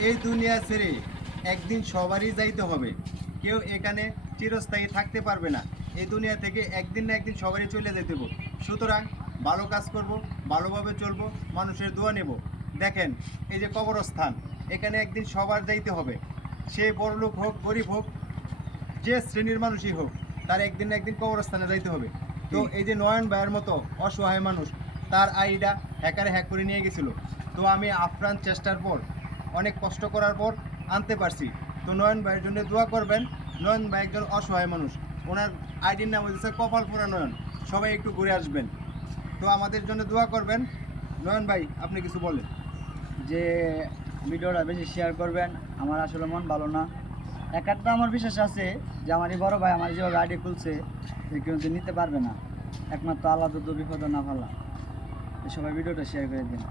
এই দুনিয়া ছেড়ে একদিন সবারই যাইতে হবে। কেউ এখানে চিরস্থায়ী থাকতে পারবে না। এই দুনিয়া থেকে একদিন না একদিন সবারই চলে যেতে হবে। সুতরাং ভালো কাজ করব, ভালোভাবে চলবো, মানুষের দোয়া নেব। দেখেন, এই যে কবরস্থান, এখানে একদিন সবার যাইতে হবে। সে বড়লোক হোক, গরিব হোক, যে শ্রেণীর মানুষই হোক, তার একদিন না একদিন কবরস্থানে যাইতে হবে। তো এই যে নয়ন ভাইয়ের মতো অসহায় মানুষ, তার আইডা হ্যাকারে হ্যাক করে নিয়ে গেছিল। তো আমি আপ্রাণ চেষ্টার পর, অনেক কষ্ট করার পর আনতে পারছি। তো নয়ন ভাইয়ের জন্য দোয়া করবেন। নয়ন ভাই একজন অসহায় মানুষ, ওনার আইডির নাম হচ্ছে কপাল পোড়া নয়ন। সবাই একটু ঘুরে আসবেন। তো আমাদের জন্য দোয়া করবেন। নয়ন ভাই, আপনি কিছু বলেন। যে ভিডিওটা বেশি শেয়ার করবেন। আমার আসলে মন ভালো না। একটা আমার বিশ্বাস আছে যে আমার এই বড় ভাই আমার যেভাবে আইডি খুলছে সে কিন্তু নিতে পারবে না। একমাত্র আল্লাহ তো বিপদ না ভালো। সবাই ভিডিওটা শেয়ার করে দিন।